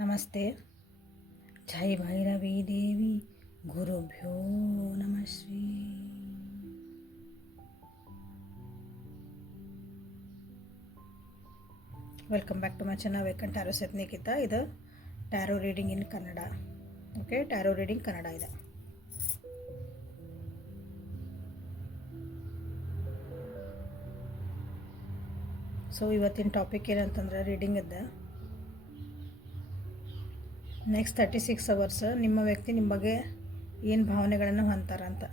ನಮಸ್ತೆ. ಜೈ ಭೈರವಿ ದೇವಿ ಗುರುಭ್ಯೋ ನಮಃ ಶ್ರೀ. Welcome back to my channel waken tarot ಸೆತ್ ನಿಖಿತಾ. ಇದು tarot reading in Kannada. Okay, tarot reading Kannada ಇದೆ. ಸೊ ಇವತ್ತಿನ ಟಾಪಿಕ್ ಏನಂತಂದ್ರೆ ರೀಡಿಂಗ್ ಇದ್ದ ನೆಕ್ಸ್ಟ್ 36 ಅವರ್ಸ್ ನಿಮ್ಮ ವ್ಯಕ್ತಿ ನಿಮ್ಮ ಬಗ್ಗೆ ಏನು ಭಾವನೆಗಳನ್ನು ಹೊಂತಾರಂತ.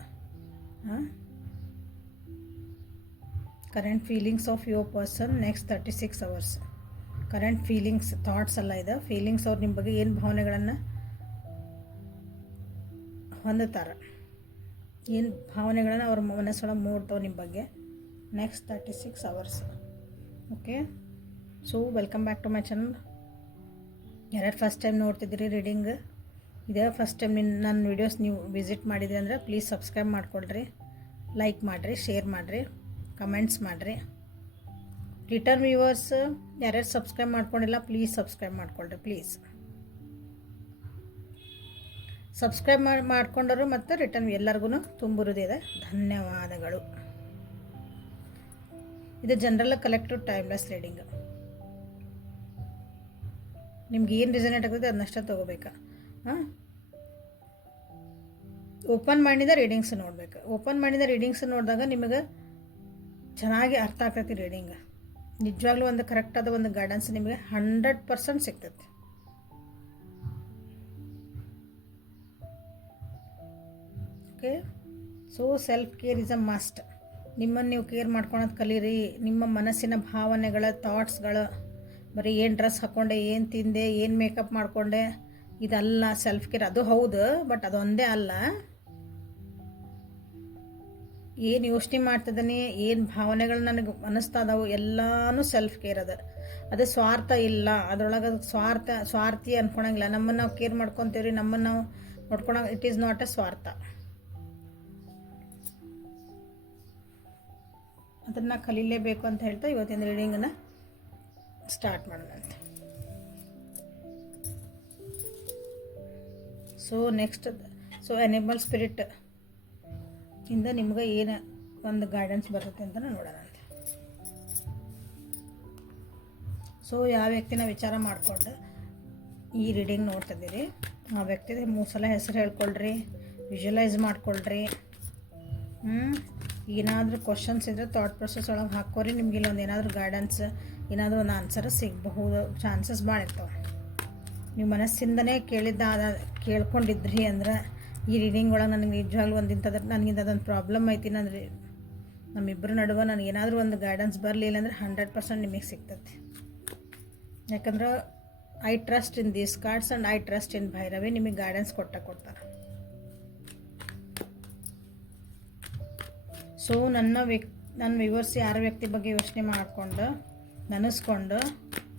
Current feelings of your person next 36 hours. Current feelings, thoughts ಅಲ್ಲ ಇದೆ, ಫೀಲಿಂಗ್ಸ್. ಅವ್ರು ನಿಮ್ಮ ಬಗ್ಗೆ ಏನು ಭಾವನೆಗಳನ್ನು ಹೊಂದುತ್ತಾರೆ, ಏನು ಭಾವನೆಗಳನ್ನು ಅವ್ರ ಮನಸ್ಸೊಳಗೆ ಮೂಡ್ತಾವೆ ನಿಮ್ಮ ಬಗ್ಗೆ next 36 hours. Okay, so welcome back to my channel. ಯಾರ್ಯಾರು ಫಸ್ಟ್ ಟೈಮ್ ನೋಡ್ತಿದ್ದೀರಿ ರೀಡಿಂಗ್, ಇದೇ ಫಸ್ಟ್ ಟೈಮ್ ನನ್ನ ವೀಡಿಯೋಸ್ ನೀವು ವಿಸಿಟ್ ಮಾಡಿದ್ರಿ ಅಂದರೆ ಪ್ಲೀಸ್ ಸಬ್ಸ್ಕ್ರೈಬ್ ಮಾಡ್ಕೊಳ್ರಿ, ಲೈಕ್ ಮಾಡಿರಿ, ಶೇರ್ ಮಾಡಿರಿ, ಕಮೆಂಟ್ಸ್ ಮಾಡಿರಿ. ರಿಟರ್ನ್ ವ್ಯೂವರ್ಸ್ ಯಾರ್ಯಾರು ಸಬ್ಸ್ಕ್ರೈಬ್ ಮಾಡ್ಕೊಂಡಿಲ್ಲ ಪ್ಲೀಸ್ ಸಬ್ಸ್ಕ್ರೈಬ್ ಮಾಡ್ಕೊಳ್ರಿ. ಪ್ಲೀಸ್ ಸಬ್ಸ್ಕ್ರೈಬ್ ಮಾಡ್ಕೊಂಡರು ಮತ್ತು ರಿಟರ್ನ್ ಎಲ್ಲರಿಗೂ ತುಂಬಿರುವುದಿದೆ ಧನ್ಯವಾದಗಳು. ಇದು ಜನರಲ್ ಕಲೆಕ್ಟಿವ್ ಟೈಮ್ಲೆಸ್ ರೀಡಿಂಗ್. ನಿಮ್ಗೆ ಏನು ರಿಸನೇಟ್ ಆಗ್ತದೆ ಅದನ್ನಷ್ಟೇ ತೊಗೋಬೇಕಾ. ಓಪನ್ ಮಾಡಿದ ರೀಡಿಂಗ್ಸ್ ನೋಡ್ಬೇಕು. ಓಪನ್ ಮಾಡಿದ ರೀಡಿಂಗ್ಸ್ ನೋಡಿದಾಗ ನಿಮಗೆ ಚೆನ್ನಾಗಿ ಅರ್ಥ ಆಗ್ತೈತಿ ರೀಡಿಂಗ್. ನಿಜವಾಗ್ಲೂ ಒಂದು ಕರೆಕ್ಟಾದ ಒಂದು ಗೈಡೆನ್ಸ್ ನಿಮಗೆ 100% ಸಿಗ್ತೈತಿ. Okay, so self care is a must. ನಿಮ್ಮನ್ನು ನೀವು ಕೇರ್ ಮಾಡ್ಕೊಳೋದು ಕಲೀರಿ. ನಿಮ್ಮ ಮನಸ್ಸಿನ ಭಾವನೆಗಳ ಥಾಟ್ಸ್ಗಳು, ಬರೀ ಏನು ಡ್ರೆಸ್ ಹಾಕ್ಕೊಂಡೆ, ಏನು ತಿಂದೆ, ಏನು ಮೇಕಪ್ ಮಾಡಿಕೊಂಡೆ, ಇದಲ್ಲ ಸೆಲ್ಫ್ ಕೇರ್. ಅದು ಹೌದು, ಬಟ್ ಅದೊಂದೇ ಅಲ್ಲ. ಏನು ಯೋಚನೆ ಮಾಡ್ತಿದ್ದೀನಿ, ಏನು ಭಾವನೆಗಳು ನನಗೆ ಅನ್ನಿಸ್ತಾ ಇದಾವೆ ಎಲ್ಲನೂ ಸೆಲ್ಫ್ ಕೇರ್ ಅದ. ಅದು ಸ್ವಾರ್ಥ ಇಲ್ಲ ಅದರೊಳಗೆ. ಸ್ವಾರ್ಥಿ ಅಂದ್ಕೊಳಂಗಿಲ್ಲ. ನಮ್ಮನ್ನು ನಾವು ಕೇರ್ ಮಾಡ್ಕೊತೀವ್ರಿ, ನಮ್ಮನ್ನು ನಾವು ನೋಡ್ಕೊಳಂಗೆ. ಇಟ್ ಈಸ್ ನಾಟ್ ಎ ಸ್ವಾರ್ಥ. ಅದನ್ನು ಕಲೀಲೇಬೇಕು ಅಂತ ಹೇಳ್ತಾ ಇವತ್ತಿನ ರೀಡಿಂಗನ್ನು ಸ್ಟಾರ್ಟ್ ಮಾಡೋಣಂತೆ. So next, so animal spirit ಇಂದ ನಿಮ್ಗೆ ಏನು ಒಂದು ಗೈಡೆನ್ಸ್ ಬರುತ್ತೆ ಅಂತ ನೋಡೋಣಂತೆ. ಸೊ ಯಾವ ವ್ಯಕ್ತಿನ ವಿಚಾರ ಮಾಡಿಕೊಂಡು ಈ ರೀಡಿಂಗ್ ನೋಡ್ತಿದ್ದೀರಿ, ಆ ವ್ಯಕ್ತಿದ 3 ಸಲ ಹೆಸರು ಹೇಳ್ಕೊಳ್ರಿ, ವಿಜುವಲೈಸ್ ಮಾಡ್ಕೊಳ್ರಿ. ಏನಾದರೂ ಕ್ವಶನ್ಸ್ ಇದ್ದರೆ ಥಾಟ್ ಪ್ರೊಸೆಸ್ ಒಳಗೆ ಹಾಕೋರಿ. ನಿಮ್ಗೆ ಇಲ್ಲೊಂದು ಏನಾದರೂ ಗೈಡೆನ್ಸ್, ಏನಾದರೂ ಒಂದು ಆನ್ಸರ್ ಸಿಗಬಹುದು, ಚಾನ್ಸಸ್ ಭಾಳ ಇರ್ತಾವೆ. ನೀವು ಮನಸ್ಸಿಂದನೇ ಕೇಳ್ಕೊಂಡಿದ್ರಿ ಅಂದ್ರೆ ಈ ರೀಡಿಂಗ್ ಒಳಗೆ ನನಗೆ ನಿಜವಾಗ್ಲೂ ನನಗಿಂತ ಅದೊಂದು ಪ್ರಾಬ್ಲಮ್ ಐತಿ, ನಮ್ಮಿಬ್ಬರ ನಡುವೆ ನನಗೆ ಏನಾದರೂ ಒಂದು ಗೈಡೆನ್ಸ್ ಬರಲಿಲ್ಲ ಅಂದರೆ 100% ನಿಮಗೆ ಸಿಗ್ತೈತಿ. ಯಾಕಂದ್ರೆ I trust in these cards and I trust in Bhairavi. ನಿಮಗೆ ಗೈಡೆನ್ಸ್ ಕೊಡ್ತಾರೆ. ಸೊ ನನ್ನ ವ್ಯೂವರ್ಸ್ ಯಾರ ವ್ಯಕ್ತಿ ಬಗ್ಗೆ ಯೋಚನೆ ಮಾಡಿಕೊಂಡು ನೆನೆಸ್ಕೊಂಡು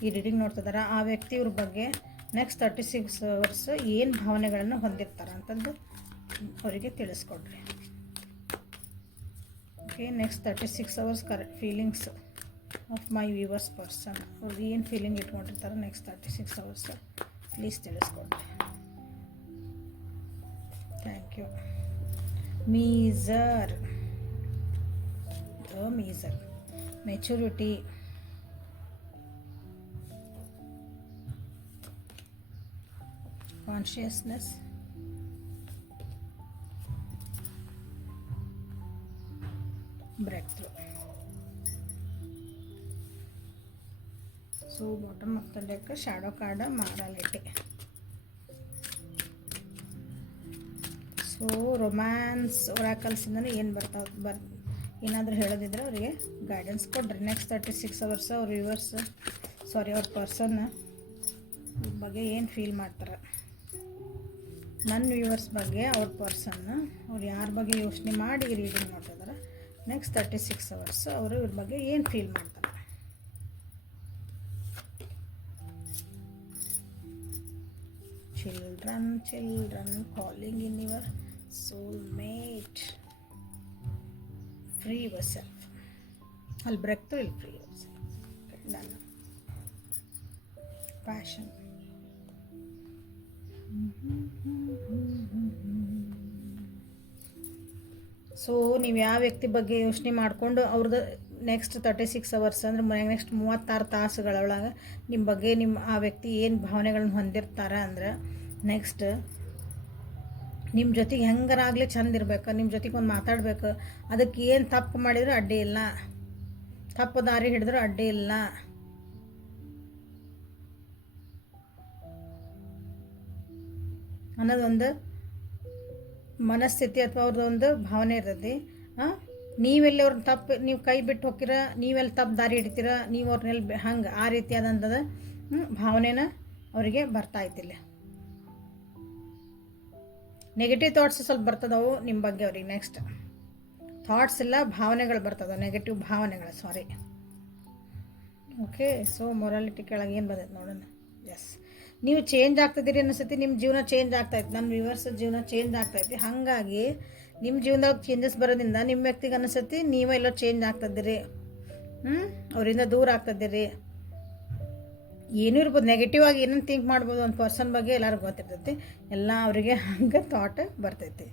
ಈ ರೀಡಿಂಗ್ ನೋಡ್ತಿದ್ದಾರೆ, ಆ ವ್ಯಕ್ತಿಯವ್ರ ಬಗ್ಗೆ ನೆಕ್ಸ್ಟ್ 36 ಅವರ್ಸ್ ಏನು ಭಾವನೆಗಳನ್ನು ಹೊಂದಿರ್ತಾರೆ ಅಂತಂದು ಅವರಿಗೆ ತಿಳಿಸ್ಕೊಡ್ರಿ. Okay, next 36 hours correct feelings of my viewers person. ಅವ್ರು ಏನು ಫೀಲಿಂಗ್ ಇಟ್ಕೊಂಡಿರ್ತಾರೆ ನೆಕ್ಸ್ಟ್ 36 ಅವರ್ಸ್ ಪ್ಲೀಸ್ ತಿಳಿಸ್ಕೊಡ್ರಿ. Thank you. Measure, maturity, consciousness, break through. So bottom of the deck shadow card morality. So romance ಒರಾಕಲ್ಸಿಂದನೇ ಏನು ಬರ್ತಾವೆ, ಏನಾದರೂ ಹೇಳೋದಿದ್ರೆ ಅವರಿಗೆ ಗೈಡೆನ್ಸ್ ಕೊಡ್ರಿ. ನೆಕ್ಸ್ಟ್ 36 ಅವರ್ಸ್ ಅವ್ರ ವ್ಯೂವರ್ಸ್, ಅವ್ರ ಪರ್ಸನ್ ಬಗ್ಗೆ ಏನು ಫೀಲ್ ಮಾಡ್ತಾರೆ. ನನ್ನ ವ್ಯೂವರ್ಸ್ ಬಗ್ಗೆ ಅವ್ರ ಪರ್ಸನ್ ಅವ್ರು ಯಾರ ಬಗ್ಗೆ ಯೋಚನೆ ಮಾಡಿ ರೀಡಿಂಗ್ ಮಾಡ್ತಿದ್ದಾರೆ ನೆಕ್ಸ್ಟ್ 36 ಅವರ್ಸ್ ಅವರು ಇವ್ರ ಬಗ್ಗೆ ಏನು ಫೀಲ್ ಮಾಡ್ತಾರೆ. Children calling in your soulmate. Free yourself. I'll break through, you'll free yourself. Done. Passion. So ನೀವು ಯಾವ ವ್ಯಕ್ತಿ ಬಗ್ಗೆ ಯೋಚನೆ ಮಾಡಿಕೊಂಡು ಅವ್ರದ್ದು ನೆಕ್ಸ್ಟ್ 36 ಅವರ್ಸ್ ಅಂದರೆ ನೆಕ್ಸ್ಟ್ 36 ತಾಸುಗಳೊಳಗೆ ನಿಮ್ಮ ಬಗ್ಗೆ ಆ ವ್ಯಕ್ತಿ ಏನು ಭಾವನೆಗಳನ್ನ ಹೊಂದಿರ್ತಾರೆ ಅಂದ್ರೆ ನೆಕ್ಸ್ಟ್ ನಿಮ್ಮ ಜೊತೆಗೆ ಹೆಂಗಾರಾಗಲಿ ಚಂದ ಇರಬೇಕು, ನಿಮ್ಮ ಜೊತೆಗೆ ಒಂದು ಮಾತಾಡಬೇಕು, ಅದಕ್ಕೆ ಏನು ತಪ್ಪು ಮಾಡಿದರೂ ಅಡ್ಡಿ ಇಲ್ಲ, ತಪ್ಪು ದಾರಿ ಹಿಡಿದ್ರೂ ಅಡ್ಡಿ ಇಲ್ಲ. ಅನ್ನೋದೊಂದು ಮನಸ್ಥಿತಿ ಅಥವಾ ಅವ್ರದ್ದೊಂದು ಭಾವನೆ ಇರ್ತೈತಿ. ನೀವೆಲ್ಲಿ ಅವ್ರನ್ನ ತಪ್ಪು ನೀವು ಕೈ ಬಿಟ್ಟು ಹೋಗಿರ, ನೀವೆಲ್ಲಿ ತಪ್ಪು ದಾರಿ ಹಿಡಿತೀರ, ನೀವು ಅವ್ರನ್ನೆಲ್ಲಿ ಹಂಗೆ ಆ ರೀತಿಯಾದಂಥದ್ದು ಭಾವನೆನ ಅವರಿಗೆ ಬರ್ತಾ ಇದ್ದಿಲ್ಲ. ನೆಗೆಟಿವ್ ಥಾಟ್ಸ್ ಸ್ವಲ್ಪ ಬರ್ತದವು ನಿಮ್ಮ ಬಗ್ಗೆ ಅವ್ರಿಗೆ. ನೆಕ್ಸ್ಟ್ ಥಾಟ್ಸ್ ಇಲ್ಲ, ಭಾವನೆಗಳು ಬರ್ತದವು, ನೆಗೆಟಿವ್ ಭಾವನೆಗಳು, ಸಾರಿ. ಓಕೆ, ಸೊ ಮೊರಾಲಿಟಿ ಕೆಳಗೆ ಏನು ಬಂದೈತೆ ನೋಡೋಣ. ಎಸ್, ನೀವು ಚೇಂಜ್ ಆಗ್ತಿದ್ದೀರಿ ಅನಿಸ್ತೈತಿ, ನಿಮ್ಮ ಜೀವನ ಚೇಂಜ್ ಆಗ್ತಾಯಿತ್ತು, ನಮ್ಮ ವ್ಯೂವರ್ಸ್ ಜೀವನ ಚೇಂಜ್ ಆಗ್ತಾಯಿತ್ತು. ಹಾಗಾಗಿ ನಿಮ್ಮ ಜೀವನದಾಗ ಚೇಂಜಸ್ ಬರೋದ್ರಿಂದ ನಿಮ್ಮ ವ್ಯಕ್ತಿಗೆ ಅನಿಸ್ತೈತಿ ನೀವೆಲ್ಲೋ ಚೇಂಜ್ ಆಗ್ತಿದ್ದೀರಿ, ಅವರಿಂದ ದೂರ ಆಗ್ತಿದ್ದೀರಿ. ಏನೂ ಇರ್ಬೋದು, ನೆಗೆಟಿವ್ ಆಗಿ ಏನೇನು ಥಿಂಕ್ ಮಾಡ್ಬೋದು ಒಂದು ಪರ್ಸನ್ ಬಗ್ಗೆ ಎಲ್ಲರಿಗೂ ಗೊತ್ತಿರ್ತೈತಿ, ಎಲ್ಲ ಅವರಿಗೆ ಹಂಗೆ ಥಾಟ್ ಬರ್ತೈತಿ.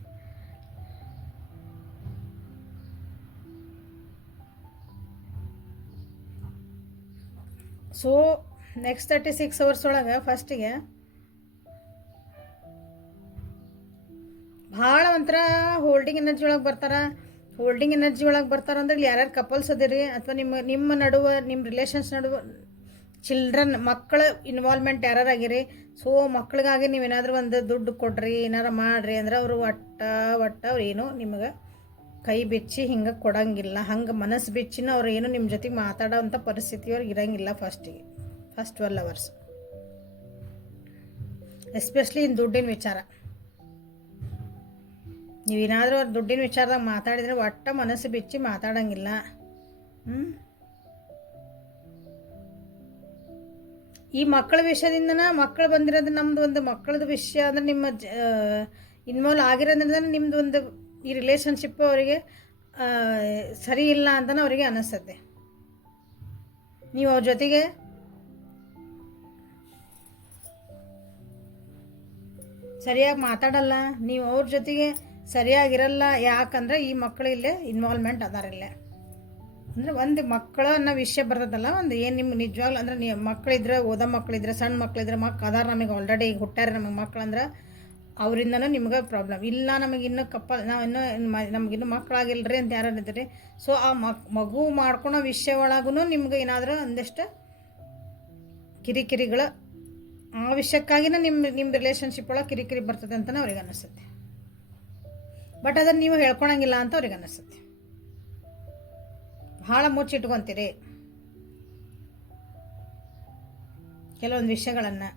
ಸೊ ನೆಕ್ಸ್ಟ್ 36 ಅವರ್ಸ್ ಒಳಗೆ ಫಸ್ಟಿಗೆ ಭಾಳ ಒಂಥರ ಹೋಲ್ಡಿಂಗ್ ಎನರ್ಜಿ ಒಳಗೆ ಬರ್ತಾರೆ. ಹೋಲ್ಡಿಂಗ್ ಎನರ್ಜಿ ಒಳಗೆ ಬರ್ತಾರಂದ್ರೆ ಇಲ್ಲಿ ಯಾರ್ಯಾರು ಕಪಲ್ಸ್ ಅದಿರಿ ಅಥವಾ ನಿಮ್ಮ ನಡುವೆ, ನಿಮ್ಮ ರಿಲೇಷನ್ಸ್ ನಡುವೆ ಚಿಲ್ಡ್ರನ್, ಮಕ್ಕಳ ಇನ್ವಾಲ್ವ್ಮೆಂಟ್ ಯಾರಾಗಿರಿ. ಸೊ ಮಕ್ಳಿಗಾಗಿ ನೀವೇನಾದರೂ ಒಂದು ದುಡ್ಡು ಕೊಡ್ರಿ, ಏನಾರು ಮಾಡಿರಿ ಅಂದ್ರೆ ಅವರು ಅವ್ರು ಏನೋ ನಿಮಗೆ ಕೈ ಬಿಚ್ಚಿ ಹಿಂಗೆ ಕೊಡೋಂಗಿಲ್ಲ, ಹಂಗೆ ಮನಸ್ಸು ಬಿಚ್ಚಿನ ಅವ್ರು ಏನು ನಿಮ್ಮ ಜೊತೆಗೆ ಮಾತಾಡೋವಂಥ ಪರಿಸ್ಥಿತಿಯವ್ರಿಗೆ ಇರೋಂಗಿಲ್ಲ ಫಸ್ಟ್ 12 ಅವರ್ಸ್, ಎಸ್ಪೆಷಲಿ ಇನ್ನು ದುಡ್ಡಿನ ವಿಚಾರ. ನೀವೇನಾದರೂ ಅವ್ರ ದುಡ್ಡಿನ ವಿಚಾರದಾಗ ಮಾತಾಡಿದರೆ ಮನಸ್ಸು ಬಿಚ್ಚಿ ಮಾತಾಡೋಂಗಿಲ್ಲ. ಈ ಮಕ್ಕಳ ವಿಷಯದಿಂದನ ಮಕ್ಕಳು ಬಂದಿರೋದು ನಮ್ಮದು ಒಂದು ಮಕ್ಕಳದು ವಿಷಯ ಅಂದರೆ ನಿಮ್ಮ ಇನ್ವಾಲ್ವ್ ಆಗಿರೋದ್ರಿಂದ ನಿಮ್ಮದು ಒಂದು ಈ ರಿಲೇಷನ್ಶಿಪ್ಪು ಅವರಿಗೆ ಸರಿ ಇಲ್ಲ ಅಂತಲೇ ಅವರಿಗೆ ಅನ್ನಿಸ್ತದೆ. ನೀವು ಅವ್ರ ಜೊತೆಗೆ ಸರಿಯಾಗಿ ಮಾತಾಡಲ್ಲ, ನೀವು ಅವ್ರ ಜೊತೆಗೆ ಸರಿಯಾಗಿರಲ್ಲ. ಯಾಕಂದ್ರೆ ಈ ಮಕ್ಕಳು ಇಲ್ಲೇ ಇನ್ವಾಲ್ವ್ಮೆಂಟ್ ಅದಾರಿಲ್ಲೇ ಅಂದರೆ ಒಂದು ಮಕ್ಕಳ ಅನ್ನೋ ವಿಷಯ ಬರ್ತದಲ್ಲ, ಒಂದು ಏನು ನಿಮ್ಮ ನಿಜವಾಗ್ಲೂ ಅಂದ್ರೆ ನೀವು ಮಕ್ಕಳಿದ್ರೆ, ಓದೋ ಮಕ್ಕಳಿದ್ರೆ, ಸಣ್ಣ ಮಕ್ಕಳಿದ್ರೆ, ಅದಾರ ನಮಗೆ ಆಲ್ರೆಡಿ ಈಗ ಹುಟ್ಟಾರೆ ನಮಗೆ ಮಕ್ಕಳು ಅಂದ್ರೆ ಅವರಿಂದನೂ ನಿಮ್ಗೆ ಪ್ರಾಬ್ಲಮ್ ಇಲ್ಲ. ನಮಗೆ ಇನ್ನೂ ನಾವು ನಮಗಿನ್ನೂ ಮಕ್ಕಳಾಗಿಲ್ಲರಿ ಅಂತ ಯಾರು ಇದ್ದೀರಿ. ಸೊ ಆ ಮಗು ಮಾಡ್ಕೊಳೋ ವಿಷಯ ಒಳಗೂ ನಿಮ್ಗೆ ಏನಾದರೂ ಒಂದಿಷ್ಟು ಕಿರಿಕಿರಿಗಳು, ಆ ವಿಷಯಕ್ಕಾಗಿನ ನಿಮ್ಮ ರಿಲೇಷನ್ಶಿಪ್ ಒಳಗೆ ಕಿರಿಕಿರಿ ಬರ್ತದೆ ಅಂತಲೇ ಅವ್ರಿಗೆ ಅನ್ನಿಸುತ್ತೆ. ಬಟ್ ಅದನ್ನು ನೀವು ಹೇಳ್ಕೊಳಂಗಿಲ್ಲ ಅಂತ ಅವ್ರಿಗೆ ಅನ್ನಿಸುತ್ತೆ. ಭಾಳ ಮುಚ್ಚಿಟ್ಕೊತೀರಿ ಕೆಲವೊಂದು ವಿಷಯಗಳನ್ನು.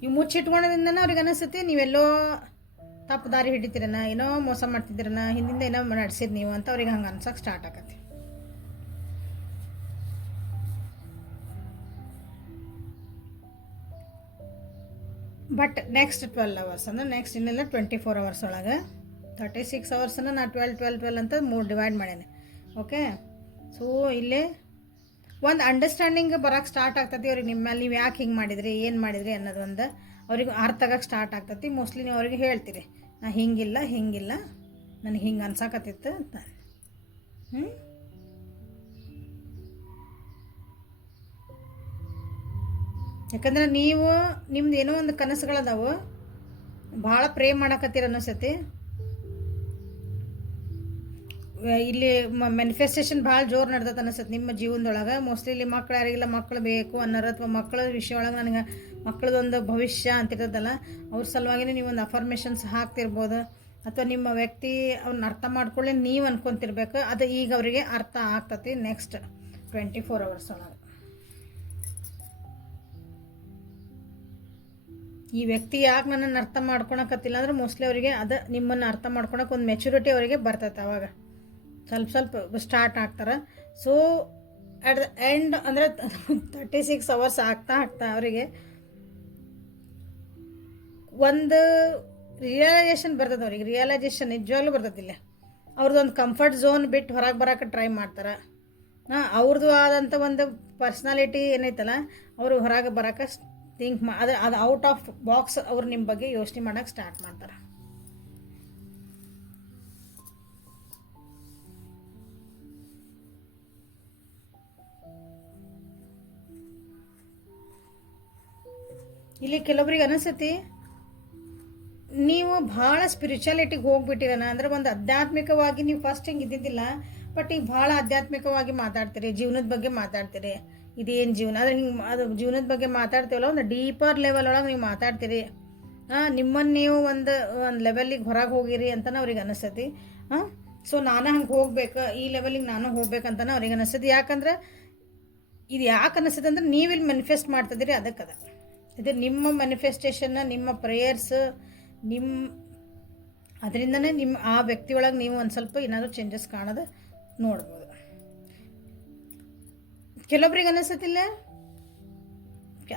ನೀವು ಮುಚ್ಚಿಟ್ಕೊಳೋದ್ರಿಂದನೇ ಅವ್ರಿಗೆ ಅನಿಸುತ್ತೆ ನೀವೆಲ್ಲೋ ತಪ್ಪು ದಾರಿ ಹಿಡಿತೀರನ, ಏನೋ ಮೋಸ ಮಾಡ್ತಿದ್ದೀರನ, ಹಿಂದಿಂದ ಏನೋ ನಡೆಸಿರಿ ನೀವು ಅಂತ ಅವ್ರಿಗೆ ಹಂಗೆ ಅನ್ಸೋಕೆ ಸ್ಟಾರ್ಟ್ ಆಗತ್ತೆ. ಬಟ್ ನೆಕ್ಸ್ಟ್ 12 ಅವರ್ಸ್ ಅಂದರೆ ನೆಕ್ಸ್ಟ್ ಇನ್ನೆಲ್ಲ 24 ಅವರ್ಸ್ ಒಳಗೆ 36 ಅವರ್ಸನ್ನು ನಾ 12 ಅಂತ 3 ಡಿವೈಡ್ ಮಾಡೇನೆ. ಓಕೆ, ಸೊ ಇಲ್ಲೇ ಒಂದು ಅಂಡರ್ಸ್ಟ್ಯಾಂಡಿಂಗ್ ಬರೋಕ್ಕೆ ಸ್ಟಾರ್ಟ್ ಆಗ್ತೈತಿ ಅವ್ರಿಗೆ. ನಿಮ್ಮ ಮೇಲೆ ನೀವು ಯಾಕೆ ಹಿಂಗೆ ಮಾಡಿದ್ರಿ, ಏನು ಮಾಡಿದ್ರಿ ಅನ್ನೋದು ಒಂದು ಅವ್ರಿಗೆ ಅರ್ಥ ಆಗಕ್ಕೆ ಸ್ಟಾರ್ಟ್ ಆಗ್ತೈತಿ. ಮೋಸ್ಟ್ಲಿ ನೀವು ಅವ್ರಿಗೆ ಹೇಳ್ತೀರಿ, ನಾ ಹಿಂಗಿಲ್ಲ ನನಗೆ ಹಿಂಗೆ ಅನ್ಸಾಕತ್ತಿತ್ತು ಅಂತ. ಯಾಕಂದ್ರೆ ನೀವು ನಿಮ್ದು ಏನೋ ಒಂದು ಕನಸುಗಳದಾವು, ಭಾಳ ಪ್ರೇ ಮಾಡಕತ್ತೀರ ಅನ್ನಿಸ್ತೈತಿ. ಇಲ್ಲಿ ಮ್ಯಾನಿಫೆಸ್ಟೇಷನ್ ಭಾಳ ಜೋರು ನಡ್ದೈತೆ ಅನಿಸುತ್ತೆ ನಿಮ್ಮ ಜೀವನದೊಳಗೆ. ಮೋಸ್ಟ್ಲಿ ಇಲ್ಲಿ ಮಕ್ಳು ಯಾರಿಗಿಲ್ಲ, ಮಕ್ಕಳು ಬೇಕು ಅನ್ನೋರು ಅಥವಾ ಮಕ್ಕಳ ವಿಷಯ ಒಳಗೆ ನನಗೆ ಮಕ್ಕಳದೊಂದು ಭವಿಷ್ಯ ಅಂತಿರ್ತದಲ್ಲ, ಅವ್ರ ಸಲುವಾಗಿನೇ ನೀವು ಒಂದು ಅಫರ್ಮೇಷನ್ಸ್ ಹಾಕ್ತಿರ್ಬೋದು. ಅಥವಾ ನಿಮ್ಮ ವ್ಯಕ್ತಿ ಅವ್ನ ಅರ್ಥ ಮಾಡ್ಕೊಳ್ಳಿ ನೀವು ಅನ್ಕೊತಿರ್ಬೇಕು. ಅದು ಈಗ ಅವರಿಗೆ ಅರ್ಥ ಆಗ್ತತಿ ನೆಕ್ಸ್ಟ್ 24 ಅವರ್ಸ್ ಒಳಗೆ. ಈ ವ್ಯಕ್ತಿ ಯಾಕೆ ನನ್ನನ್ನು ಅರ್ಥ ಮಾಡ್ಕೊಳಕತ್ತಿಲ್ಲ ಅಂದ್ರೆ ಮೋಸ್ಟ್ಲಿ ಅವರಿಗೆ ಅದು ನಿಮ್ಮನ್ನು ಅರ್ಥ ಮಾಡ್ಕೊಳಕ್ಕೆ ಒಂದು ಮೆಚುರಿಟಿ ಅವರಿಗೆ ಬರ್ತೈತೆ. ಅವಾಗ ಸ್ವಲ್ಪ ಸ್ಟಾರ್ಟ್ ಆಗ್ತಾರೆ. ಸೊ ಅಟ್ ದ ಎಂಡ್ ಅಂದರೆ 36 ಅವರ್ಸ್ ಆಗ್ತಾ ಅವರಿಗೆ ಒಂದು ರಿಯಲೈಸೇಷನ್ ಬರ್ತದೆ. ಅವ್ರಿಗೆ ರಿಯಲೈಸೇಷನ್ ನಿಜವಾಗ್ಲೂ ಬರ್ತದಿಲ್ಲ. ಅವ್ರದ್ದೊಂದು ಕಂಫರ್ಟ್ ಝೋನ್ ಬಿಟ್ಟು ಹೊರಗೆ ಬರೋಕೆ ಟ್ರೈ ಮಾಡ್ತಾರೆ. ಅವ್ರದ್ದು ಆದಂಥ ಒಂದು ಪರ್ಸ್ನಾಲಿಟಿ ಏನೈತಲ್ಲ, ಅವರು ಹೊರಗೆ ಬರೋಕೆ ಥಿಂಕ್ ಅದು ಔಟ್ ಆಫ್ ಬಾಕ್ಸ್ ಅವ್ರು ನಿಮ್ಮ ಬಗ್ಗೆ ಯೋಚನೆ ಮಾಡೋಕ್ಕೆ ಸ್ಟಾರ್ಟ್ ಮಾಡ್ತಾರೆ. ಇಲ್ಲಿ ಕೆಲವೊಬ್ರಿಗೆ ಅನಿಸ್ತೈತಿ ನೀವು ಭಾಳ ಸ್ಪಿರಿಚುಯಾಲಿಟಿಗೆ ಹೋಗ್ಬಿಟ್ಟಿರನ, ಅಂದರೆ ಒಂದು ಆಧ್ಯಾತ್ಮಿಕವಾಗಿ ನೀವು ಫಸ್ಟ್ ಹಿಂಗೆ ಇದ್ದಿದ್ದಿಲ್ಲ, ಬಟ್ ಈಗ ಭಾಳ ಆಧ್ಯಾತ್ಮಿಕವಾಗಿ ಮಾತಾಡ್ತೀರಿ, ಜೀವನದ ಬಗ್ಗೆ ಮಾತಾಡ್ತೀರಿ, ಇದೇನು ಜೀವನ ಆದರೆ ಹಿಂಗೆ ಅದು ಜೀವನದ ಬಗ್ಗೆ ಮಾತಾಡ್ತೀವಲ್ಲ, ಒಂದು ಡೀಪರ್ ಲೆವೆಲ್ ಒಳಗೆ ನೀವು ಮಾತಾಡ್ತೀರಿ. ನಿಮ್ಮನ್ನು ನೀವು ಒಂದು ಲೆವೆಲಿಗೆ ಹೊರಗೆ ಹೋಗಿರಿ ಅಂತಲೇ ಅವ್ರಿಗೆ ಅನಿಸ್ತೈತಿ. ಸೊ ನಾನು ಹಂಗೆ ಹೋಗ್ಬೇಕು, ಈ ಲೆವೆಲಿಗೆ ನಾನು ಹೋಗ್ಬೇಕಂತಲೇ ಅವ್ರಿಗೆ ಅನಿಸ್ತೈತಿ. ಯಾಕಂದ್ರೆ ಇದು ಯಾಕೆ ಅನಿಸ್ತದೆ ಅಂದ್ರೆ ನೀವಿಲ್ಲಿ ಮ್ಯಾನಿಫೆಸ್ಟ್ ಮಾಡ್ತಿದ್ದೀರಿ, ಅದಕ್ಕದ ಇದು ನಿಮ್ಮ ಮ್ಯಾನಿಫೆಸ್ಟೇಷನ್ನ, ನಿಮ್ಮ ಪ್ರೇಯರ್ಸ್, ಅದರಿಂದನೇ ನಿಮ್ಮ ಆ ವ್ಯಕ್ತಿ ಒಳಗೆ ನೀವು ಒಂದು ಸ್ವಲ್ಪ ಏನಾದರೂ ಚೇಂಜಸ್ ಕಾಣೋದು ನೋಡ್ಬೋದು. ಕೆಲವೊಬ್ರಿಗೆ ಅನಿಸತ್ತಿಲ್ಲ,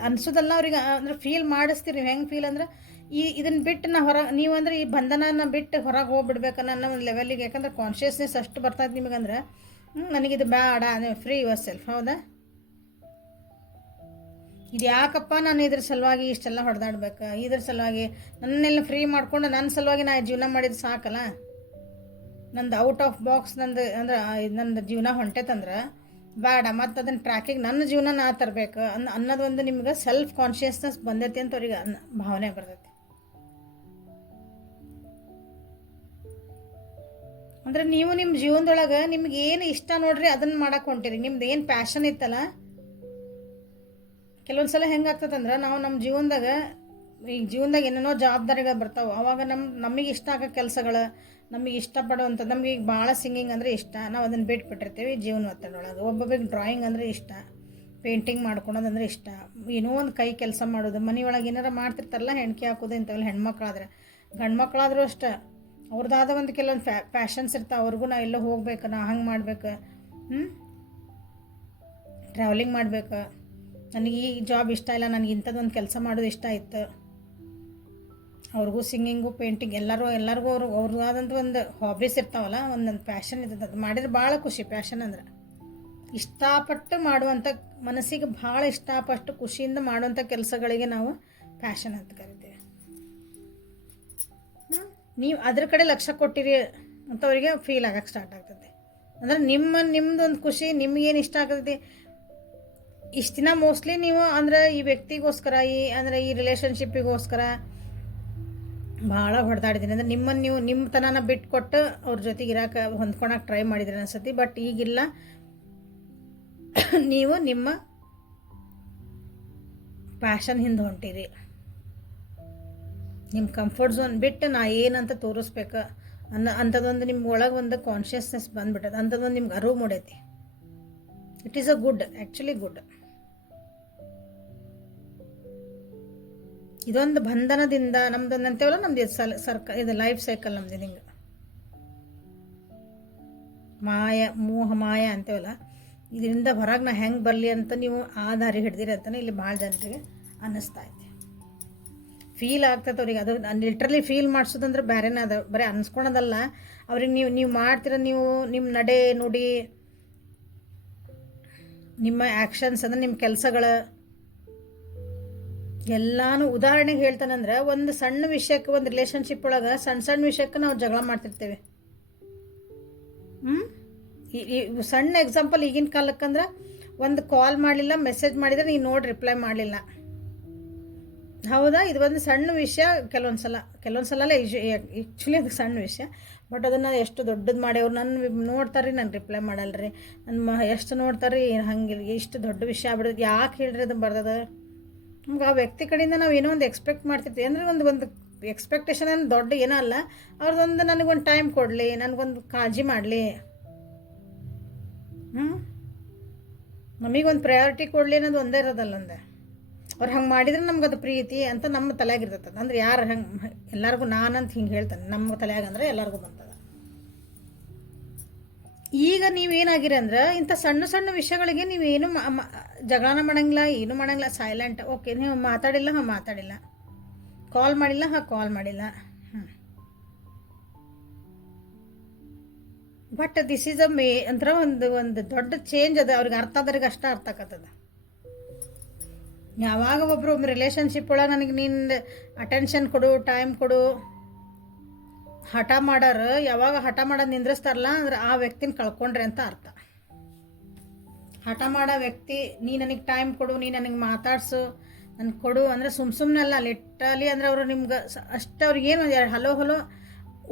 ಅನ್ಸೋದಲ್ಲ ಅವ್ರಿಗೆ, ಅಂದ್ರೆ ಫೀಲ್ ಮಾಡಿಸ್ತೀರಿ. ನೀವು ಹೆಂಗೆ ಫೀಲ್ ಅಂದ್ರೆ ಇದನ್ನು ಬಿಟ್ಟು ನಾ ಹೊರಗೆ, ನೀವು ಅಂದ್ರೆ ಈ ಬಂಧನ ಬಿಟ್ಟು ಹೊರಗೆ ಹೋಗ್ಬಿಡ್ಬೇಕನ್ನೋ ಅನ್ನೋ ಒಂದು ಲೆವೆಲಿಗೆ, ಯಾಕಂದ್ರೆ ಕಾನ್ಷಿಯಸ್ನೆಸ್ ಅಷ್ಟು ಬರ್ತದೆ ನಿಮಗಂದ್ರೆ ನನಗಿದು ಬೇಡ, ನೀವು ಫ್ರೀ ಯುವರ್ ಸೆಲ್ಫ್. ಹೌದಾ, ಇದು ಯಾಕಪ್ಪ ನಾನು ಇದ್ರ ಸಲುವಾಗಿ ಇಷ್ಟೆಲ್ಲ ಹೊಡೆದಾಡ್ಬೇಕು, ಇದ್ರ ಸಲುವಾಗಿ ನನ್ನೆಲ್ಲ ಫ್ರೀ ಮಾಡ್ಕೊಂಡು ನನ್ನ ಸಲುವಾಗಿ ನಾ ಜೀವನ ಮಾಡಿದ್ದು ಸಾಕಲ್ಲ, ನಂದು ಔಟ್ ಆಫ್ ಬಾಕ್ಸ್ ನಂದು ಅಂದ್ರೆ ನಂದು ಜೀವನ ಹೊಂಟೈತಂದ್ರೆ ಬೇಡ, ಮತ್ತು ಅದನ್ನು ಟ್ರ್ಯಾಕಿಗೆ ನನ್ನ ಜೀವನ ನಾ ತರಬೇಕು ಅನ್ನೋದೊಂದು ನಿಮ್ಗೆ ಸೆಲ್ಫ್ ಕಾನ್ಷಿಯಸ್ನೆಸ್ ಬಂದೈತಿ ಅಂತ ಅವ್ರಿಗೆ ಭಾವನೆ ಬರ್ತೈತಿ. ಅಂದ್ರೆ ನೀವು ನಿಮ್ಮ ಜೀವನದೊಳಗೆ ನಿಮ್ಗೆ ಏನು ಇಷ್ಟ ನೋಡ್ರಿ ಅದನ್ನು ಮಾಡಕ್ಕೆ ಹೊಂಟಿರಿ. ನಿಮ್ದು ಏನು ಪ್ಯಾಷನ್ ಇತ್ತಲ್ಲ, ಕೆಲವೊಂದು ಸಲ ಹೆಂಗಾಗ್ತದಂದ್ರೆ ನಾವು ನಮ್ಮ ಜೀವನದಾಗ ಏನೇನೋ ಜವಾಬ್ದಾರಿಗಳು ಬರ್ತಾವೆ. ಆವಾಗ ನಮಗೆ ಇಷ್ಟ ಆಗೋ ಕೆಲಸಗಳು, ನಮಗೆ ಇಷ್ಟಪಡುವಂಥ, ನಮಗೆ ಈಗ ಭಾಳ ಸಿಂಗಿಂಗ್ ಅಂದರೆ ಇಷ್ಟ, ನಾವು ಅದನ್ನು ಬಿಟ್ಬಿಟ್ಟಿರ್ತೀವಿ ಜೀವನ ಒತ್ತಡೊಳಗೆ. ಒಬ್ಬೊಬ್ಬರಿಗೆ ಡ್ರಾಯಿಂಗ್ ಅಂದರೆ ಇಷ್ಟ, ಪೇಂಟಿಂಗ್ ಮಾಡ್ಕೊಳೋದಂದ್ರೆ ಇಷ್ಟ, ಏನೋ ಒಂದು ಕೈ ಕೆಲಸ ಮಾಡೋದು, ಮನೆಯೊಳಗೆ ಏನಾರು ಮಾಡ್ತಿರ್ತಾರಲ್ಲ, ಹೆಣ್ಕೆ ಹಾಕೋದು ಇಂಥವೆಲ್ಲ ಹೆಣ್ಮಕ್ಳಾದ್ರೆ. ಗಂಡು ಮಕ್ಕಳಾದ್ರೂ ಅಷ್ಟೇ, ಅವ್ರದ್ದಾದ ಒಂದು ಕೆಲವೊಂದು ಪ್ಯಾಷನ್ಸ್ ಇರ್ತಾವೆ. ಅವ್ರಿಗೂ ನಾ ಎಲ್ಲೋ ಹೋಗ್ಬೇಕು, ನಾ ಹಂಗೆ ಮಾಡ್ಬೇಕು, ಟ್ರಾವೆಲಿಂಗ್ ಮಾಡ್ಬೇಕು, ನನಗೆ ಈ ಜಾಬ್ ಇಷ್ಟ ಇಲ್ಲ, ನನಗೆ ಇಂಥದ್ದೊಂದು ಕೆಲಸ ಮಾಡೋದು ಇಷ್ಟ ಇತ್ತು. ಅವ್ರಿಗೂ ಸಿಂಗಿಂಗು, ಪೇಂಟಿಂಗ್ ಎಲ್ಲರಿಗೂ ಅವ್ರಿಗಾದಂಥ ಒಂದು ಹಾಬೀಸ್ ಇರ್ತಾವಲ್ಲ, ಒಂದೊಂದು ಪ್ಯಾಷನ್ ಇರ್ತದೆ. ಅದು ಮಾಡಿದ್ರೆ ಭಾಳ ಖುಷಿ. ಪ್ಯಾಷನ್ ಅಂದ್ರೆ ಇಷ್ಟಪಟ್ಟು ಮಾಡುವಂಥ, ಮನಸ್ಸಿಗೆ ಭಾಳ ಇಷ್ಟಪಟ್ಟು ಖುಷಿಯಿಂದ ಮಾಡುವಂಥ ಕೆಲಸಗಳಿಗೆ ನಾವು ಪ್ಯಾಷನ್ ಅಂತ ಕರಿತೀವಿ. ನೀವು ಅದ್ರ ಕಡೆ ಲಕ್ಷ್ಯ ಕೊಟ್ಟಿರಿ ಅಂತವರಿಗೆ ಫೀಲ್ ಆಗಕ್ಕೆ ಸ್ಟಾರ್ಟ್ ಆಗ್ತದೆ. ಅಂದರೆ ನಿಮ್ಮದೊಂದು ಖುಷಿ, ನಿಮ್ಗೇನು ಇಷ್ಟ ಆಗ್ತೈತಿ. ಇಷ್ಟು ದಿನ ಮೋಸ್ಟ್ಲಿ ನೀವು ಅಂದರೆ ಈ ವ್ಯಕ್ತಿಗೋಸ್ಕರ, ಈ ರಿಲೇಷನ್ಶಿಪ್ಪಿಗೋಸ್ಕರ ಭಾಳ ಹೊಡೆದಾಡಿದ್ದೀನಿ. ಅಂದರೆ ನೀವು ನಿಮ್ಮ ತನನ ಬಿಟ್ಕೊಟ್ಟು ಅವ್ರ ಜೊತೆಗೆ ಇರೋಕೆ, ಹೊಂದ್ಕೊಳಕ್ಕೆ ಟ್ರೈ ಮಾಡಿದ್ರಿ ಅನ್ಸತಿ. ಬಟ್ ಈಗಿಲ್ಲ, ನೀವು ನಿಮ್ಮ ಪ್ಯಾಷನ್ ಹಿಂದೆ ಹೊಂಟಿರಿ. ನಿಮ್ಮ ಕಂಫರ್ಟ್ ಝೋನ್ ಬಿಟ್ಟು ನಾ ಏನಂತ ತೋರಿಸ್ಬೇಕು ಅಂಥದ್ದೊಂದು ನಿಮ್ಮ ಒಳಗೆ ಒಂದು ಕಾನ್ಷಿಯಸ್ನೆಸ್ ಬಂದ್ಬಿಟ್ಟದ. ಅಂಥದ್ದೊಂದು ನಿಮ್ಗೆ ಅರಿವು ಮೂಡೈತಿ. It is a good, actually good. ಇದೊಂದು ಬಂಧನದಿಂದ ನಮ್ದೊಂದು ಅಂತೇವಲ್ಲ, ನಮ್ದು ಇದು ಲೈಫ್ ಸೈಕಲ್ ನಮ್ದು ಹಿಂಗೆ ಮೋಹ ಮಾಯ ಅಂತೇವಲ್ಲ, ಇದರಿಂದ ಹೊರಗೆ ನಾ ಹೆಂಗೆ ಬರಲಿ ಅಂತ ನೀವು ಆ ದಾರಿ ಹಿಡ್ದಿರಿ ಅಂತಲೇ ಇಲ್ಲಿ ಭಾಳ ಜನರಿಗೆ ಅನ್ನಿಸ್ತಾ ಇದೆ. ಫೀಲ್ ಆಗ್ತೈತೆ ಅವ್ರಿಗೆ. ಅದು ಲಿಟ್ರಲಿ ಫೀಲ್ ಮಾಡಿಸೋದಂದ್ರೆ ಬೇರೆನೇ ಅದ, ಬರೀ ಅನ್ಸ್ಕೊಳೋದಲ್ಲ. ಅವ್ರಿಗೆ ನೀವು ಮಾಡ್ತಿರೋ, ನೀವು ನಿಮ್ಮ ನಡೆ ನುಡಿ, ನಿಮ್ಮ ಆ್ಯಕ್ಷನ್ಸ್ ಅಂದರೆ ನಿಮ್ಮ ಕೆಲಸಗಳು ಎಲ್ಲಾನು. ಉದಾಹರಣೆಗೆ ಹೇಳ್ತಾನಂದ್ರೆ, ಒಂದು ಸಣ್ಣ ವಿಷಯಕ್ಕೆ, ಒಂದು ರಿಲೇಷನ್ಶಿಪ್ ಒಳಗೆ ಸಣ್ಣ ವಿಷಯಕ್ಕೆ ನಾವು ಜಗಳ ಮಾಡ್ತಿರ್ತೇವೆ. ಈ ಸಣ್ಣ ಎಕ್ಸಾಂಪಲ್ ಈಗಿನ ಕಾಲಕ್ಕಂದ್ರೆ, ಒಂದು ಕಾಲ್ ಮಾಡಲಿಲ್ಲ, ಮೆಸೇಜ್ ಮಾಡಿದರೆ ನೀನು ನೋಡಿ ರಿಪ್ಲೈ ಮಾಡಲಿಲ್ಲ. ಹೌದಾ, ಇದು ಒಂದು ಸಣ್ಣ ವಿಷಯ. ಕೆಲವೊಂದು ಸಲ ಅಲ್ಲ, ಆ್ಯಕ್ಚುಲಿ ಅದು ಸಣ್ಣ ವಿಷಯ. ಬಟ್ ಅದನ್ನು ಎಷ್ಟು ದೊಡ್ಡದು ಮಾಡ್ಯವ್ರು. ನನ್ನ ನೋಡ್ತಾರೆ, ನಾನು ರಿಪ್ಲೈ ಮಾಡಲ್ರಿ, ಎಷ್ಟು ನೋಡ್ತಾರೆ, ಹಂಗಿಲ್ಲ, ಇಷ್ಟು ದೊಡ್ಡ ವಿಷಯ ಆಗ್ಬಿಡೋದು. ಯಾಕೆ ಹೇಳ್ರಿ ಅದು ಬರ್ತದೆ ನಮ್ಗೆ. ಆ ವ್ಯಕ್ತಿ ಕಡೆಯಿಂದ ನಾವು ಏನೋ ಒಂದು ಎಕ್ಸ್ಪೆಕ್ಟ್ ಮಾಡ್ತಿರ್ತೀವಿ. ಅಂದರೆ ಒಂದು ಎಕ್ಸ್ಪೆಕ್ಟೇಷನ್ ಏನು ದೊಡ್ಡ ಏನೋ ಅಲ್ಲ, ಅವ್ರದ್ದೊಂದು ನನಗೊಂದು ಟೈಮ್ ಕೊಡಲಿ, ನನಗೊಂದು ಕಾಳಜಿ ಮಾಡಲಿ, ನಮಗೊಂದು ಪ್ರಯಾರಿಟಿ ಕೊಡಲಿ ಅನ್ನೋದು ಒಂದೇ ಇರೋದಲ್ಲ. ಅಂದೆ ಅವ್ರು ಹಂಗೆ ಮಾಡಿದ್ರೆ ನಮ್ಗೆ ಅದು ಪ್ರೀತಿ ಅಂತ ನಮ್ಮ ತಲೆಯಾಗಿರ್ತದೆ. ಅಂದರೆ ಯಾರು ಹಂಗೆ ಎಲ್ಲರಿಗೂ ನಾನಂತ ಹಿಂಗೆ ಹೇಳ್ತಾನೆ, ನಮ್ಮ ತಲೆಯಾಗಂದ್ರೆ ಎಲ್ಲರಿಗೂ ಬಂತದ. ಈಗ ನೀವೇನಾಗಿರಿ ಅಂದ್ರೆ, ಇಂಥ ಸಣ್ಣ ಸಣ್ಣ ವಿಷಯಗಳಿಗೆ ನೀವೇನು ಜಗಳನ ಮಾಡೋಂಗಿಲ್ಲ, ಏನೂ ಮಾಡೋಂಗಿಲ್ಲ, ಸೈಲೆಂಟ್. ಓಕೆ, ನೀವು ಮಾತಾಡಿಲ್ಲ, ಮಾತಾಡಿಲ್ಲ, ಕಾಲ್ ಮಾಡಿಲ್ಲ, ಕಾಲ್ ಮಾಡಿಲ್ಲ. ಬಟ್ ದಿಸ್ ಈಸ್ ಒಂಥರ ಒಂದು ದೊಡ್ಡ ಚೇಂಜ್ ಅದ. ಅವ್ರಿಗೆ ಅರ್ಥ ಆದವ್ರಿಗೆ ಅಷ್ಟ ಅರ್ಥ ಆಕತ್ತದ. ಯಾವಾಗ ಒಬ್ಬರು ರಿಲೇಷನ್ಶಿಪ್ ಒಳಗೆ ನನಗೆ ನಿಂದು ಅಟೆನ್ಷನ್ ಕೊಡು, ಟೈಮ್ ಕೊಡು, ಹಠ ಮಾಡೋರು ಯಾವಾಗ ಹಠ ಮಾಡೋದು ನಿಂದ್ರಿಸ್ತಾರಲ್ಲ ಅಂದ್ರೆ ಆ ವ್ಯಕ್ತಿನ ಕಳ್ಕೊಂಡ್ರೆ ಅಂತ ಅರ್ಥ. ಹಠ ಮಾಡೋ ವ್ಯಕ್ತಿ, ನೀ ನನಗೆ ಟೈಮ್ ಕೊಡು, ನೀ ನನಗೆ ಮಾತಾಡ್ಸು, ನನಗೆ ಕೊಡು ಅಂದರೆ ಸುಮ್ಮನೆ ಲಿಟ್ರಲಿ ಅಂದ್ರೆ ಅವರು ನಿಮ್ಗೆ ಅಷ್ಟು ಅವ್ರಿಗೆ ಏನು ಹಲೋ ಹಲೋ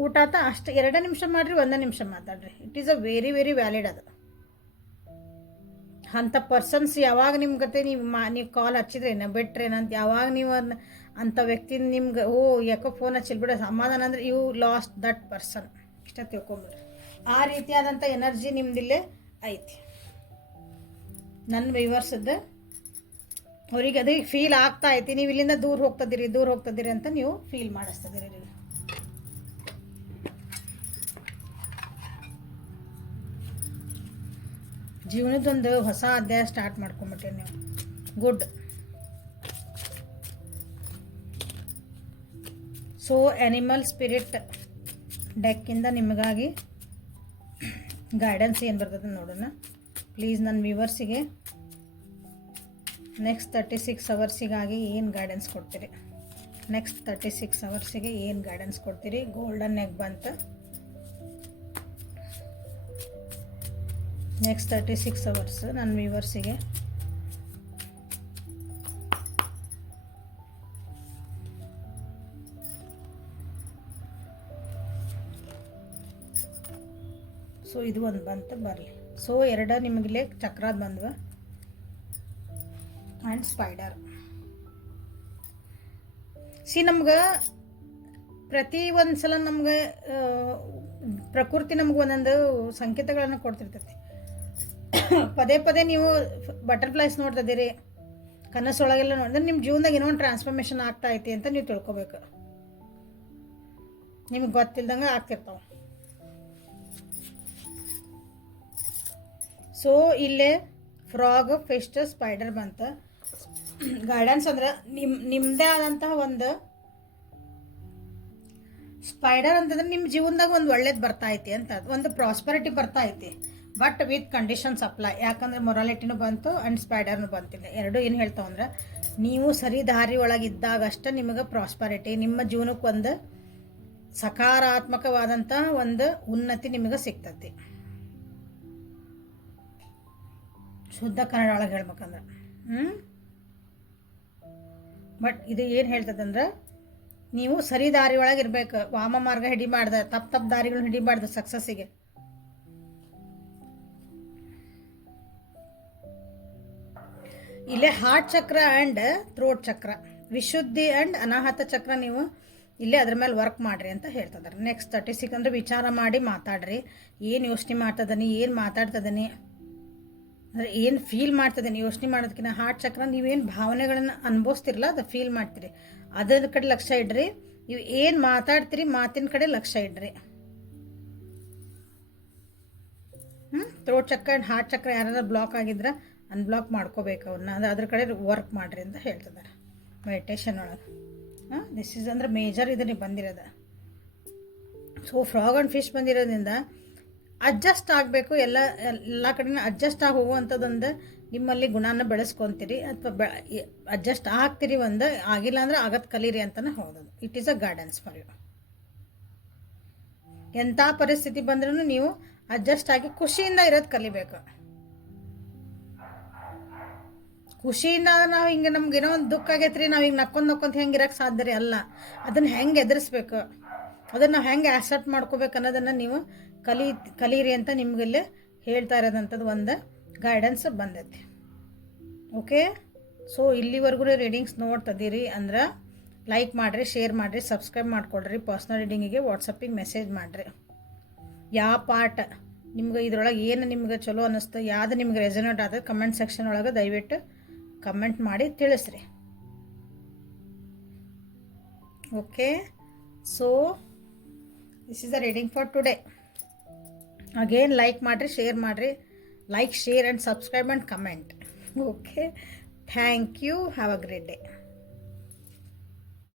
ಊಟ ಆತ ಅಷ್ಟು 2 ನಿಮಿಷ ಮಾಡಿರಿ, 1 ನಿಮಿಷ ಮಾತಾಡ್ರಿ. It is a very very valid ಅದು. ಅಂಥ ಪರ್ಸನ್ಸ್ ಯಾವಾಗ ನಿಮ್ಮ ಜೊತೆ ನೀವು ಕಾಲ್ ಹಚ್ಚಿದ್ರೇನ ಬಿಟ್ರೇನಂತ ಯಾವಾಗ ನೀವು ಅಂಥ ವ್ಯಕ್ತಿ ನಿಮ್ಗೆ ಯಾಕೋ ಫೋನ್ ಹಚ್ಚಿಲ್ ಬಿಡ ಸಮಾಧಾನ ಅಂದರೆ ಯು ಲಾಸ್ಟ್ ದಟ್ ಪರ್ಸನ್ ಇಷ್ಟ ತಿಳ್ಕೊಂಬಿಡ್ರಿ. ಆ ರೀತಿಯಾದಂಥ ಎನರ್ಜಿ ನಿಮ್ದಿಲ್ಲೇ ಐತಿ. ನನ್ನ ವ್ಯೂವರ್ಸದ್ದು ಅವ್ರಿಗೆ ಅದು ಫೀಲ್ ಆಗ್ತಾ ಐತಿ. ನೀವು ಇಲ್ಲಿಂದ ದೂರ ಹೋಗ್ತದಿರಿ ಅಂತ ನೀವು ಫೀಲ್ ಮಾಡಿಸ್ತದಿರಿ. ಜೀವನದೊಂದು ಹೊಸ ಅಧ್ಯಾಯ ಸ್ಟಾರ್ಟ್ ಮಾಡ್ಕೊಂಬಿಟ್ಟೆ ನೀವು. ಗುಡ್. ಸೊ ಆ್ಯನಿಮಲ್ ಸ್ಪಿರಿಟ್ ಡೆಕ್ಕಿಂದ ನಿಮಗಾಗಿ ಗೈಡೆನ್ಸ್ ಏನು ಬರ್ತದೆ ನೋಡೋಣ ಪ್ಲೀಸ್. ನನ್ನ ವ್ಯೂವರ್ಸಿಗೆ ನೆಕ್ಸ್ಟ್ 36 ಅವರ್ಸಿಗಾಗಿ ಏನು ಗೈಡೆನ್ಸ್ ಕೊಡ್ತೀರಿ? ನೆಕ್ಸ್ಟ್ 36 ಅವರ್ಸಿಗೆ ಏನು ಗೈಡೆನ್ಸ್ ಕೊಡ್ತೀರಿ? ಗೋಲ್ಡನ್ ಎಗ್ ಬಂತ. ನೆಕ್ಸ್ಟ್ 36 ಅವರ್ಸ್ ನನ್ನ ವ್ಯೂವರ್ಸಿಗೆ ಸೊ ಇದು ಒಂದು ಬಂತು ಬರಲಿ. ಸೊ 2 ನಿಮಗಿಲ್ಲೇ ಚಕ್ರಾದ ಬಂದ್ವ ಆ್ಯಂಡ್ ಸ್ಪೈಡರ್. ನಮ್ಗೆ ಪ್ರತಿ ಒಂದು ಸಲ ನಮ್ಗೆ ಪ್ರಕೃತಿ ನಮ್ಗೆ ಒಂದೊಂದು ಸಂಕೇತಗಳನ್ನು ಕೊಡ್ತಿರ್ತೈತಿ. ಪದೇ ಪದೇ ನೀವು ಬಟರ್ಫ್ಲೈಸ್ ನೋಡ್ತಿದ್ದೀರಿ, ಕನಸೊಳಗೆಲ್ಲ ನೋಡಿದ್ರೆ ನಿಮ್ಮ ಜೀವನದಾಗ ಏನೋ ಒಂದು ಟ್ರಾನ್ಸ್ಫಾರ್ಮೇಷನ್ ಆಗ್ತಾ ಐತಿ ಅಂತ ನೀವು ತಿಳ್ಕೊಬೇಕು. ನಿಮಗೆ ಗೊತ್ತಿಲ್ದಂಗೆ ಆಗ್ತಿರ್ತಾವೆ. ಸೊ ಇಲ್ಲೇ ಫ್ರಾಗ್, ಫಿಶ್, ಸ್ಪೈಡರ್ ಬಂತ. ಗೈಡೆನ್ಸ್ ಅಂದ್ರೆ ನಿಮ್ಮದೇ ಆದಂತಹ ಒಂದು ಸ್ಪೈಡರ್ ಅಂತಂದ್ರೆ ನಿಮ್ಮ ಜೀವನದಾಗ ಒಂದು ಒಳ್ಳೇದು ಬರ್ತಾ ಐತಿ ಅಂತ, ಒಂದು ಪ್ರಾಸ್ಪರಿಟಿ ಬರ್ತಾ ಐತಿ. But with conditions apply. ಯಾಕಂದರೆ ಮೊರಾಲಿಟಿನೂ ಬಂತು ಆ್ಯಂಡ್ ಸ್ಪೈಡರ್ನು ಬಂತಿಲ್ಲ. ಎರಡು ಏನು ಹೇಳ್ತಾವಂದ್ರೆ ನೀವು ಸರಿ ದಾರಿ ಒಳಗಿದ್ದಾಗಷ್ಟೇ ನಿಮಗೆ ಪ್ರಾಸ್ಪರಿಟಿ, ನಿಮ್ಮ ಜೀವನಕ್ಕೆ ಒಂದು ಸಕಾರಾತ್ಮಕವಾದಂಥ ಒಂದು ಉನ್ನತಿ ನಿಮಗೆ ಸಿಗ್ತತಿ. ಶುದ್ಧ ಕನ್ನಡ ಒಳಗೆ ಹೇಳ್ಬೇಕಂದ್ರೆ ಬಟ್ ಇದು ಏನು ಹೇಳ್ತದಂದ್ರೆ ನೀವು ಸರಿ ದಾರಿ ಒಳಗೆ ಇರ್ಬೇಕು. ವಾಮ ಮಾರ್ಗ ಹಿಡಿಬಾರ್ದು, ತಪ್ಪು ದಾರಿಗಳನ್ನ ಹಿಡಿಬಾರ್ದು ಸಕ್ಸಸ್ಸಿಗೆ. ಇಲ್ಲೇ ಹಾರ್ಟ್ ಚಕ್ರ ಆ್ಯಂಡ್ ಥ್ರೋಟ್ ಚಕ್ರ, ವಿಶುದ್ಧಿ ಆ್ಯಂಡ್ ಅನಾಹತ ಚಕ್ರ ನೀವು ಇಲ್ಲೇ ಅದ್ರ ಮೇಲೆ ವರ್ಕ್ ಮಾಡಿರಿ ಅಂತ ಹೇಳ್ತಿದ್ದಾರೆ. ನೆಕ್ಸ್ಟ್ 36 ಅಂದರೆ ವಿಚಾರ ಮಾಡಿ ಮಾತಾಡ್ರಿ. ಏನು ಯೋಚನೆ ಮಾಡ್ತದನಿ, ಏನು ಮಾತಾಡ್ತದನಿ, ಅಂದರೆ ಏನು ಫೀಲ್ ಮಾಡ್ತದನಿ ಯೋಚನೆ ಮಾಡೋದಕ್ಕಿಂತ ಹಾರ್ಟ್ ಚಕ್ರ ನೀವೇನು ಭಾವನೆಗಳನ್ನು ಅನುಭವಿಸ್ತಿರಲ್ಲ ಅದು ಫೀಲ್ ಮಾಡ್ತೀರಿ, ಅದ್ರ ಕಡೆ ಲಕ್ಷ್ಯ ಇಡ್ರಿ. ನೀವು ಏನು ಮಾತಾಡ್ತೀರಿ ಮಾತಿನ ಕಡೆ ಲಕ್ಷ್ಯ ಇಡ್ರಿ. ಥ್ರೋಟ್ ಚಕ್ರ ಆ್ಯಂಡ್ ಹಾರ್ಟ್ ಚಕ್ರ ಯಾರಾದ್ರೂ ಬ್ಲಾಕ್ ಆಗಿದ್ರೆ ಅನ್ಬ್ಲಾಕ್ ಮಾಡ್ಕೋಬೇಕು ಅವನ್ನ, ಅದು ಅದ್ರ ಕಡೆ ವರ್ಕ್ ಮಾಡಿರಿ ಅಂತ ಹೇಳ್ತಿದ್ದಾರೆ ಮೆಡಿಟೇಷನ್ ಒಳಗೆ. ದಿಸ್ ಈಸ್ ಅಂದ್ರೆ ಮೇಜರ್ ಇದನ್ನ ಬಂದಿರೋದು. ಸೊ ಫ್ರಾಗ್ ಆ್ಯಂಡ್ ಫಿಶ್ ಬಂದಿರೋದ್ರಿಂದ ಅಡ್ಜಸ್ಟ್ ಆಗಬೇಕು. ಎಲ್ಲ ಕಡೆನೂ ಅಡ್ಜಸ್ಟ್ ಆಗಿ ಹೋಗುವಂಥದ್ದೊಂದು ನಿಮ್ಮಲ್ಲಿ ಗುಣನ ಬೆಳೆಸ್ಕೊತೀರಿ ಅಥವಾ ಅಡ್ಜಸ್ಟ್ ಆಗ್ತೀರಿ. ಒಂದು ಆಗಿಲ್ಲ ಅಂದ್ರೆ ಆಗತ್ತೆ ಕಲೀರಿ ಅಂತಲೇ ಹೋಗೋದು. It is a guidance for you. ಎಂಥ ಪರಿಸ್ಥಿತಿ ಬಂದ್ರೂ ನೀವು ಅಡ್ಜಸ್ಟ್ ಆಗಿ ಖುಷಿಯಿಂದ ಇರೋದು ಕಲಿಬೇಕು. ಖುಷಿಯಿಂದ ನಾವು ಹಿಂಗೆ ನಮ್ಗೆ ಏನೋ ಒಂದು ದುಃಖ ಆಗೈತ್ರಿ, ನಾವು ಹಿಂಗೆ ನಕ್ಕೊಂತ ಹೆಂಗೆ ಇರೋಕ್ಕೆ ಸಾಧ್ಯ ರೀ ಅಲ್ಲ. ಅದನ್ನು ಹೆಂಗೆ ಎದುರಿಸ್ಬೇಕು, ಅದನ್ನು ನಾವು ಹೆಂಗೆ ಆಕ್ಸೆಪ್ಟ್ ಮಾಡ್ಕೋಬೇಕು ಅನ್ನೋದನ್ನು ನೀವು ಕಲೀರಿ ಅಂತ ನಿಮಗಿಲ್ಲಿ ಹೇಳ್ತಾ ಇರೋದಂಥದ್ದು ಒಂದು ಗೈಡೆನ್ಸ್ ಬಂದೈತಿ. ಓಕೆ. ಸೊ ಇಲ್ಲಿವರೆಗೂ ರೀಡಿಂಗ್ಸ್ ನೋಡ್ತಿದ್ದೀರಿ ಅಂದ್ರೆ ಲೈಕ್ ಮಾಡಿರಿ, ಶೇರ್ ಮಾಡಿರಿ, ಸಬ್ಸ್ಕ್ರೈಬ್ ಮಾಡ್ಕೊಳ್ರಿ. ಪರ್ಸ್ನಲ್ ರೀಡಿಂಗಿಗೆ ವಾಟ್ಸಪ್ಪಿಗೆ ಮೆಸೇಜ್ ಮಾಡಿರಿ. ಯಾವ ಪಾರ್ಟ್ ನಿಮ್ಗೆ ಇದ್ರೊಳಗೆ ಏನು ನಿಮ್ಗೆ ಚಲೋ ಅನ್ನಿಸ್ತು, ಯಾವುದು ನಿಮ್ಗೆ ರೆಸನೇಟ್ ಆದ ಕಮೆಂಟ್ ಸೆಕ್ಷನ್ ಒಳಗೆ ದಯವಿಟ್ಟು ಕಮೆಂಟ್ ಮಾಡಿ ತಿಳಿಸ್ರಿ. Okay. So this is the reading for today. Again like ಮಾಡಿರಿ, ಶೇರ್ ಮಾಡಿರಿ. Like, share and subscribe and comment. Okay. Thank you. Have a great day.